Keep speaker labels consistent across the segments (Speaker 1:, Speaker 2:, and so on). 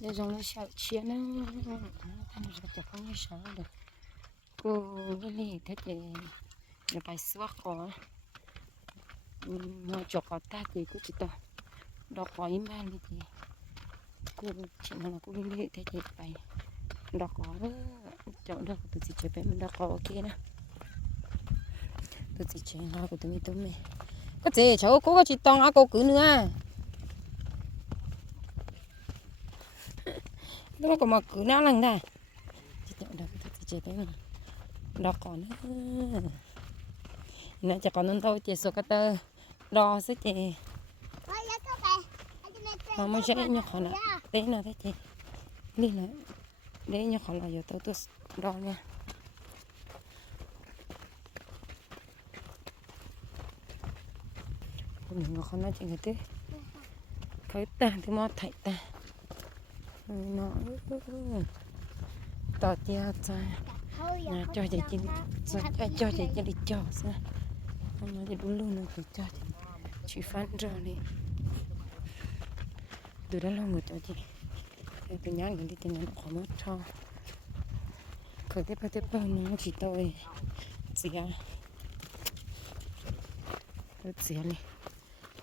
Speaker 1: để dùng nó sợ chiến nó thành ra chả không như sợ được. Cô cái này thế thì là bài xóa có. Nó cho có ta thì cứ chỉ tao đó có im ban thì cô chỉ là cô đi thế thì phải đó có chọn được từ chỉ chơi mình đó có ok nè từ chỉ chơi hoa của tụi mình tụi mình có gì cháu cô có chỉ tông á à, cô cứ nữa. Có mà cứ nào lần đây chỉ chơi mình đó có nữa. Nè chỉ còn nên thôi chỉ số cái tơ. Đo sẽ chỉ mà mới sẽ nhớ khó là đấy là thế chị. Đi là đấy nhớ khó là giờ tôi tôi đo nha. Mình ngồi không nói chuyện cái thế cái ta thì mà thấy ta เนาะต่อเจ้าจ้านะจอยจะกินจอยจะกินดิจอสนะมันจะดูลูกนะดิจอสชีฟันจอเลยดูด้านล่งหมดจอยเป็นยังไย่างที่จะนั่งขอมาทอขอได้ปะเดี๋ยวน้องจีโต้เสียเสียเลย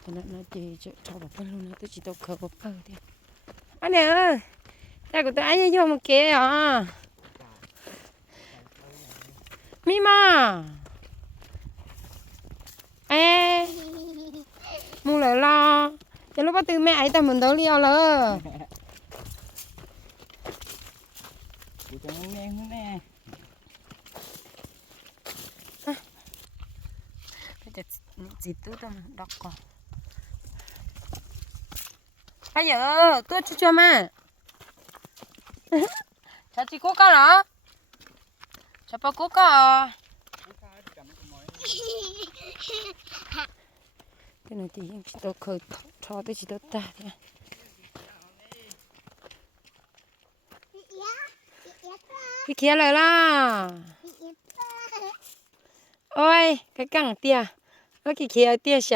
Speaker 1: ตอนนั้นน้าจะชอบแบบเป็นลูกนะตัวจีโต้เขาแบบเปิดเย anh nè ơi ta của tôi anh vô một kia à. Mi mà ê. Mua lại lo. Cho lúc bắt từ mẹ ấy ta mình tới leo lơ chị cho nó nghe nó nè bây 아 유, 또 추첨 아. 자취 꼬까 라. 자빠 꼬 까. 그런데 임시도 그 저도 지뒀 다. 이렇게 할라 라. 오 이, 그 깡띠 야. 이렇게 기어 뛰어 샤.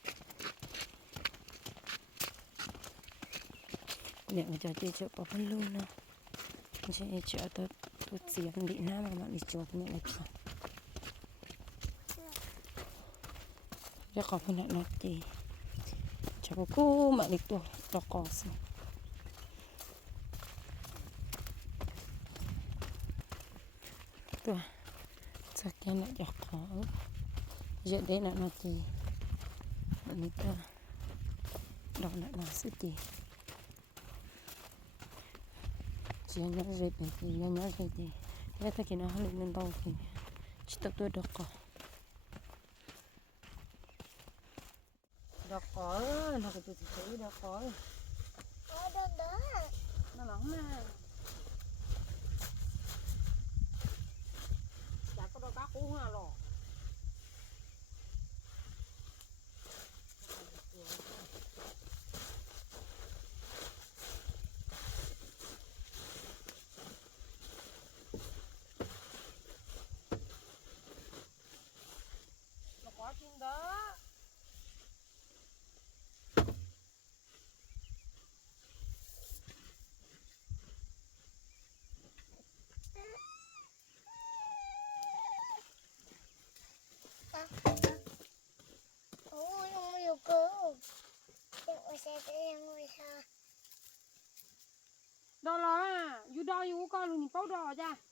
Speaker 1: เนี่ยมันจะเจอปอพันลูนะมันจะเจอตัวตัวเสียงดีหน้ามันมันอีจวบเนี่ยเลยค่ะจะขอพนักนอตีจะบอกกูมาอีกตัวตอกอสิตัวจะแค่นั้นจะขอเยอะได้นักนอตีมันนี้ตัวดอกนักนอสิตี chỉ nhớ rồi thì nhớ nhớ rồi thì cái ta kia nó hơi lên đâu thì chỉ tập tôi được có được có nó cái gì chỉ được có nó nóng mà chả có đâu cá cú hoa lò. Cho.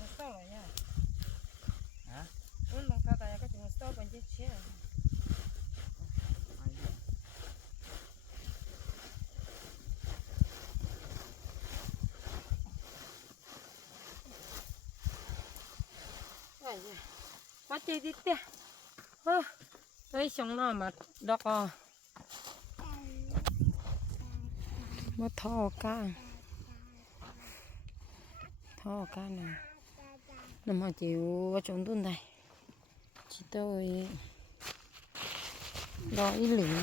Speaker 1: Nó sâu nha Hả? Muốn bằng thao tài cái chừng sâu bằng chết đi tê ơ đây xong nó mà đọc à mà thò ca thò ca nè nó mà chịu ở tuần này. Chỉ tôi đo ý lửa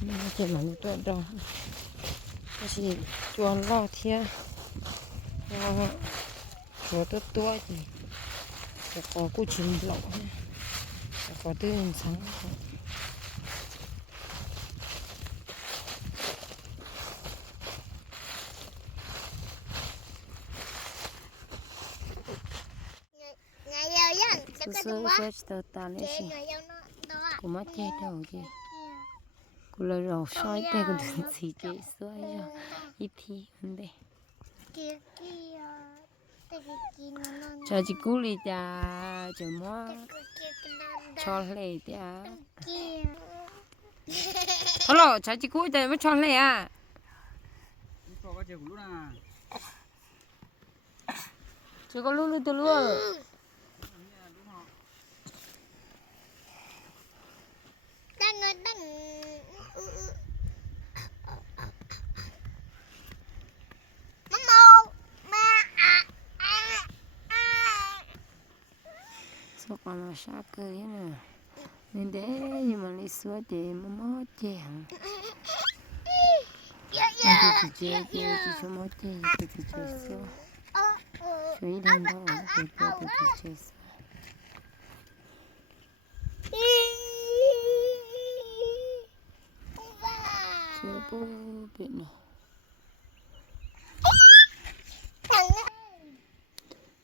Speaker 1: nó chỉ mà một tuần đó nó chuồn lo thia. Lo chuột tốt tốt gì có cú chim lậu có tư sáng. 수수수수도 따내시 고마티 해오게 굴러러 쇼할 때 그는 이제 있어야죠. 이티 근데. 저지 굴리자. 저뭐? 철레이야 헬로 저지 굴리자. 뭐 철레야? 저거 루루들 루루 Saka masaka yun ah. Hindi, maliswa de, Pupi na.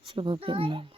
Speaker 1: Sa pupi na.